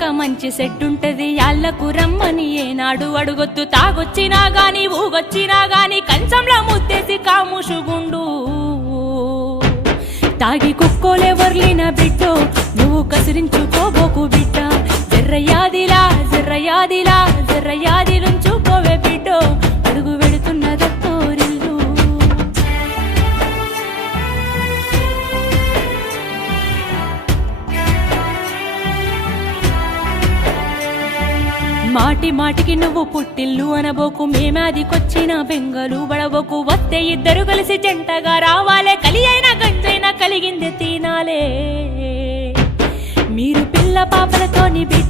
వెనక మంచి సెట్టుంటది యాళ్లకు రమ్మని ఏనాడు అడుగొద్దు తాగొచ్చినా గాని ఊగొచ్చినా గాని కంచంలో ముత్తేసి కాముషుగుండు తాగి కుక్కోలే వర్లిన బిడ్డో నువ్వు కసిరించుకోబోకు బిడ్డ జర్రయాదిలా జర్రయాదిలా జర్రయాదిలుంచుకోవే బిడ్డో అడుగు వెడుతున్నదత్తోరిల్లు మాటి మాటికి నువ్వు పుట్టిల్లు అనబోకు మేమాదికొచ్చిన బెంగలు బడబోకు వస్తే ఇద్దరు కలిసి జంటగా రావాలే కలి అయినా గంజైనా కలిగింది తినాలే మీరు పిల్ల పాపలతోని బిడ్డ